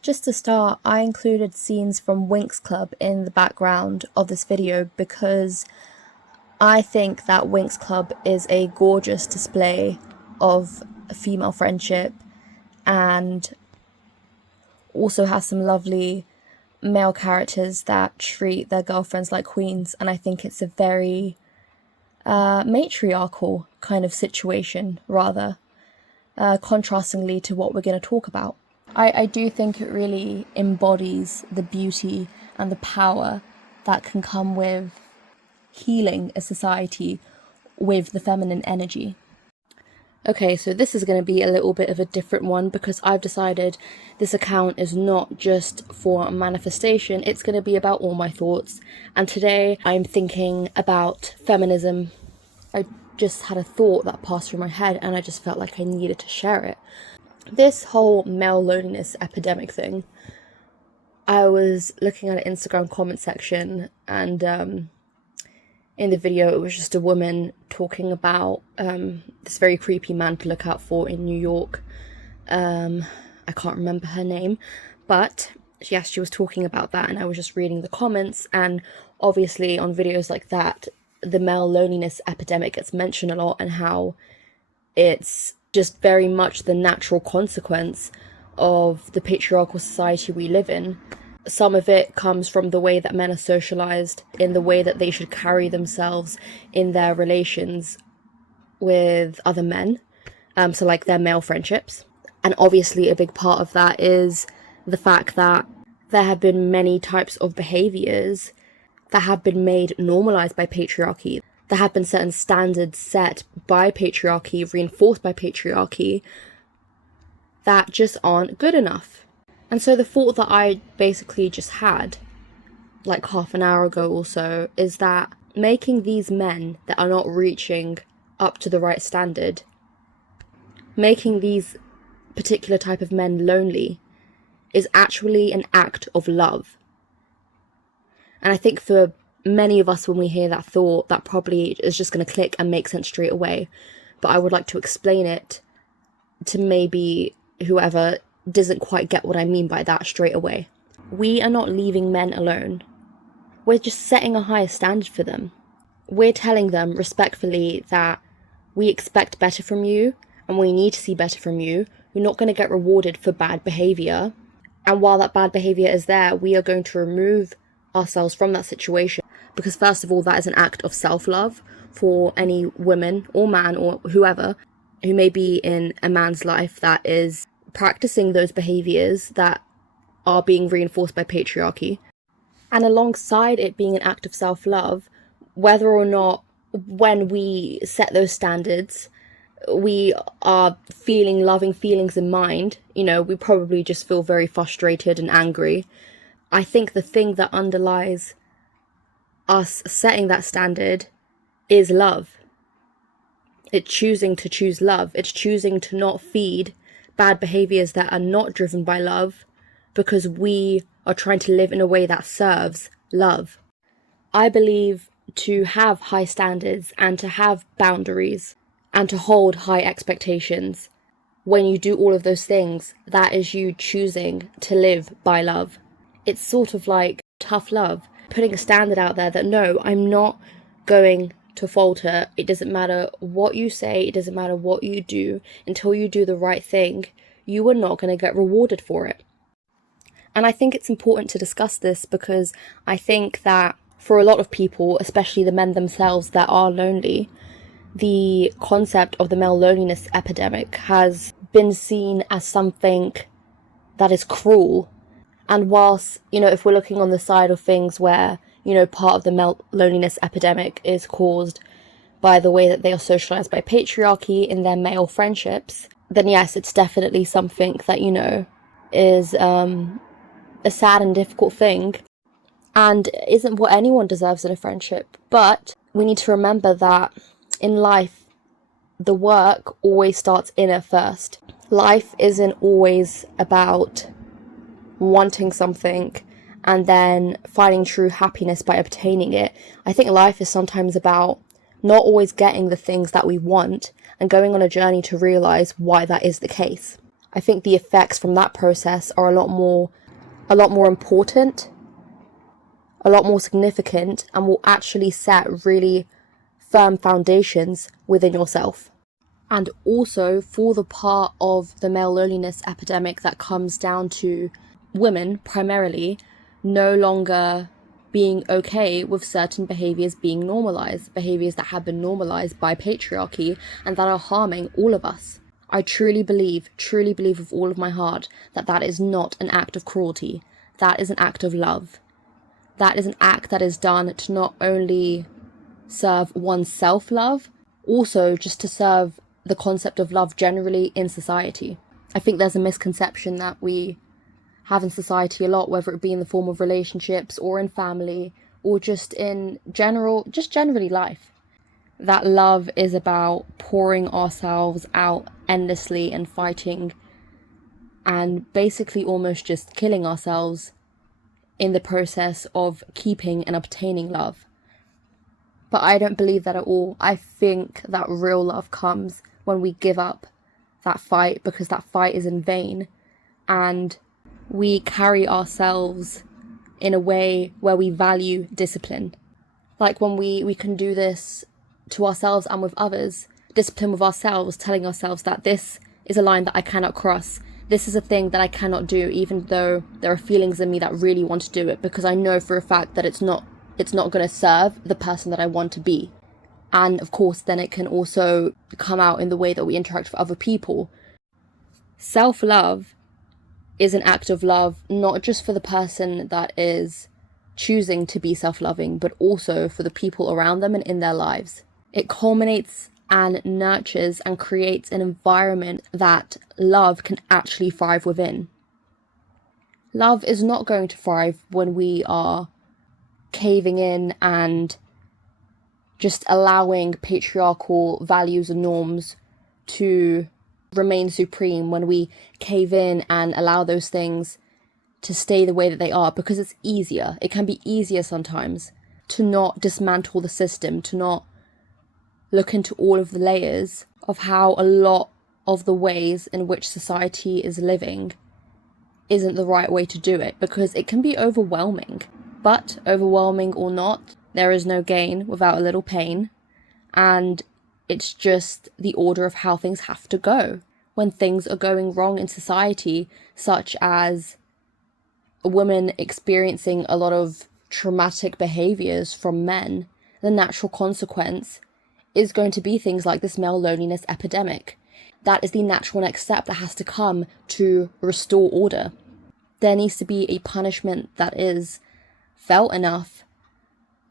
Just to start, I included scenes from Winx Club in the background of this video because I think that Winx Club is a gorgeous display of female friendship and also has some lovely male characters that treat their girlfriends like queens, and I think it's a very matriarchal kind of situation, rather, contrastingly to what we're going to talk about. I do think it really embodies the beauty and the power that can come with healing a society with the feminine energy. Okay, so this is going to be a little bit of a different one because I've decided this account is not just for manifestation, it's going to be about all my thoughts. And today I'm thinking about feminism. I just had a thought that passed through my head and I just felt like I needed to share it. This whole male loneliness epidemic thing, I was looking at an Instagram comment section and in the video it was just a woman talking about this very creepy man to look out for in New York. I can't remember her name, but yes, she was talking about that and I was just reading the comments, and obviously on videos like that the male loneliness epidemic gets mentioned a lot and how it's just very much the natural consequence of the patriarchal society we live in. Some of it comes from the way that men are socialized, in the way that they should carry themselves in their relations with other men, so like their male friendships. And obviously a big part of that is the fact that there have been many types of behaviors that have been made normalized by patriarchy. There have been certain standards set by patriarchy, reinforced by patriarchy, that just aren't good enough. And so the thought that I basically just had, like half an hour ago or so, is that making these men that are not reaching up to the right standard, making these particular type of men lonely, is actually an act of love. And I think for many of us, when we hear that thought, that probably is just going to click and make sense straight away. But I would like to explain it to maybe whoever doesn't quite get what I mean by that straight away. We are not leaving men alone. We're just setting a higher standard for them. We're telling them respectfully that we expect better from you and we need to see better from you. You're not going to get rewarded for bad behaviour. And while that bad behaviour is there, we are going to remove ourselves from that situation. Because first of all, that is an act of self-love for any woman or man or whoever who may be in a man's life that is practicing those behaviours that are being reinforced by patriarchy. And alongside it being an act of self-love, whether or not when we set those standards, we are feeling loving feelings in mind, we probably just feel very frustrated and angry. I think the thing that underlies us setting that standard is love. It's choosing to choose love. It's choosing to not feed bad behaviours that are not driven by love because we are trying to live in a way that serves love. I believe to have high standards and to have boundaries and to hold high expectations, when you do all of those things, that is you choosing to live by love. It's sort of like tough love, putting a standard out there that no, I'm not going to falter. It doesn't matter what you say, it doesn't matter what you do, until you do the right thing, you are not going to get rewarded for it. And I think it's important to discuss this because I think that for a lot of people, especially the men themselves that are lonely, the concept of the male loneliness epidemic has been seen as something that is cruel. And whilst, if we're looking on the side of things where, part of the male loneliness epidemic is caused by the way that they are socialized by patriarchy in their male friendships, then yes, it's definitely something that, is a sad and difficult thing and isn't what anyone deserves in a friendship. But we need to remember that in life, the work always starts inner first. Life isn't always about wanting something and then finding true happiness by obtaining it. I think life is sometimes about not always getting the things that we want and going on a journey to realize why that is the case. I think the effects from that process are a lot more important, a lot more significant, and will actually set really firm foundations within yourself. And also for the part of the male loneliness epidemic that comes down to women primarily no longer being okay with certain behaviors being normalized, behaviors that have been normalized by patriarchy and that are harming all of us. I truly believe with all of my heart that that is not an act of cruelty. That is an act of love. That is an act that is done to not only serve one's self-love, also just to serve the concept of love generally in society. I think there's a misconception that we have in society a lot, whether it be in the form of relationships or in family or just in generally life, that love is about pouring ourselves out endlessly and fighting and basically almost just killing ourselves in the process of keeping and obtaining love. But I don't believe that at all. I think that real love comes when we give up that fight, because that fight is in vain, and we carry ourselves in a way where we value discipline. Like when we can do this to ourselves and with others, discipline with ourselves, telling ourselves that this is a line that I cannot cross. This is a thing that I cannot do, even though there are feelings in me that really want to do it, because I know for a fact that it's not going to serve the person that I want to be. And of course, then it can also come out in the way that we interact with other people. Self-love is an act of love, not just for the person that is choosing to be self-loving, but also for the people around them and in their lives. It culminates and nurtures and creates an environment that love can actually thrive within. Love is not going to thrive when we are caving in and just allowing patriarchal values and norms to remain supreme, when we cave in and allow those things to stay the way that they are, because it's easier. It can be easier sometimes to not dismantle the system, to not look into all of the layers of how a lot of the ways in which society is living isn't the right way to do it, because it can be overwhelming. But overwhelming or not, there is no gain without a little pain, and it's just the order of how things have to go. When things are going wrong in society, such as a woman experiencing a lot of traumatic behaviors from men, the natural consequence is going to be things like this male loneliness epidemic. That is the natural next step that has to come to restore order. There needs to be a punishment that is felt enough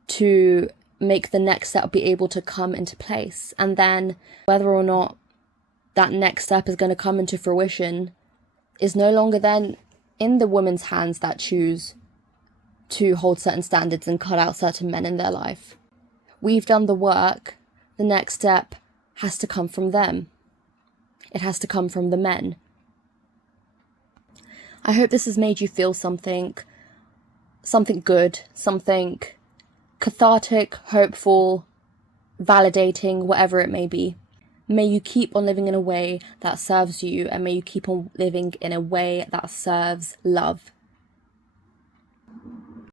to make the next step be able to come into place. And then whether or not that next step is going to come into fruition is no longer then in the woman's hands that choose to hold certain standards and cut out certain men in their life. We've done the work. The next step has to come from them. It has to come from the men. I hope this has made you feel something good, something cathartic, hopeful, validating, whatever it may be. May you keep on living in a way that serves you, and may you keep on living in a way that serves love.